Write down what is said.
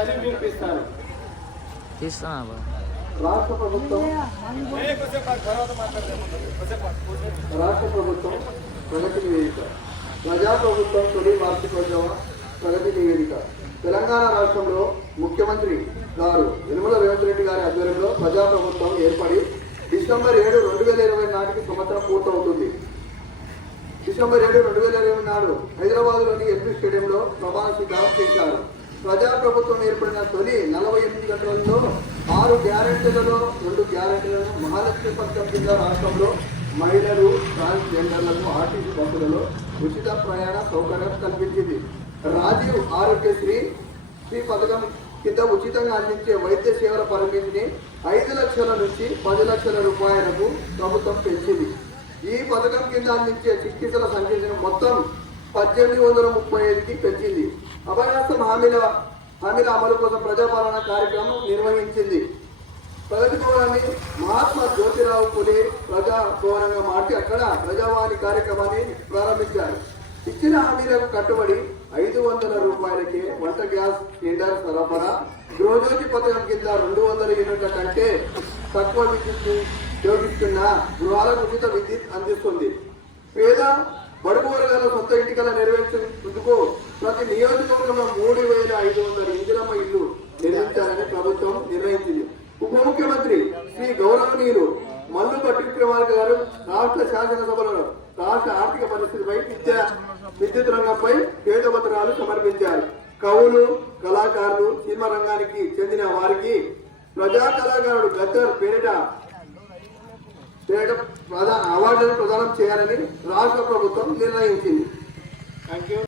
చదివి వినిపిస్తాను. రాష్ట్ర ప్రభుత్వం ప్రగతి నివేదిక. ప్రజాప్రభుత్వం తొలి వార్షికోత్సవ ప్రగతి నివేదిక. తెలంగాణ రాష్ట్రంలో ముఖ్యమంత్రి గారు యనమల రేవంత్ రెడ్డి గారి ఆధ్వర్యంలో ప్రజాప్రభుత్వం ఏర్పడి డిసెంబర్ 7, 2020 నాటికి సంవత్సరం పూర్తవుతుంది. డిసెంబర్ 7, 2020 నాడు హైదరాబాద్లోని ఎల్బీ స్టేడియంలో ప్రమాణ స్వీకారం చేశారు. ప్రజాప్రభుత్వం ఏర్పడిన తొలి 48 గంటలలో 6 గ్యారెంటీలలో 2 గ్యారెంటీలను మహాలక్ష్మి పథకం కింద రాష్ట్రంలో మహిళలు, ట్రాన్స్జెండర్లకు ఆర్టీసీ బస్సులలో ఉచిత ప్రయాణ సౌకర్యం కల్పించింది. రాజీవ్ ఆరోగ్యశ్రీ పథకం కింద ఉచితంగా అందించే వైద్య సేవల పరిమితిని 5 లక్షల నుంచి 10 లక్షల రూపాయలకు ప్రభుత్వం పెంచింది. ఈ పథకం కింద అందించే చికిత్సల సంఖ్యను మొత్తం 1835కి పెంచింది. అభయహస్తం హామీల అమలు కోసం ప్రజాపాలన కార్యక్రమం నిర్వహించింది. ప్రగతి భవనాన్ని మహాత్మా జ్యోతిరావు పులే ప్రజా భవనంగా మార్చి అక్కడ ప్రజావాణి కార్యక్రమాన్ని ప్రారంభించారు. ఇచ్చిన హామీలకు కట్టుబడి 500 రూపాయలకే వంట గ్యాస్ సిలిండర్ సరఫరా, గృహజ్యోతి పథకం కింద 200 యూనిట్ల కంటే తక్కువ విద్యుత్ ఉపయోగిస్తున్న గృహాలకు ఉచిత విద్యుత్ అందిస్తుంది. పేద బడుగు వర్గాల సొంత ఇంటికల నెరవేర్చేందుకు ప్రతి నియోజకవర్గంలో 3500 ఇందిరమ్మ ఇల్లు నిర్మించాలని ప్రభుత్వం నిర్ణయించింది. ఉప ముఖ్యమంత్రి శ్రీ గౌరవనీయులు మల్లుపట్టి విక్రమార్క గారు రాష్ట్ర శాసనసభలో రాష్ట్ర ఆర్థిక పరిస్థితిపై, విద్యుత్ రంగంపై శ్వేతపత్రాలు సమర్పించారు. కవులు, కళాకారులు, సినిమా రంగానికి చెందిన వారికి ప్రజా కళాకారుడు గద్దర్ పేరిట అవార్డులను ప్రదానం చేయాలని రాష్ట్ర ప్రభుత్వం నిర్ణయించింది.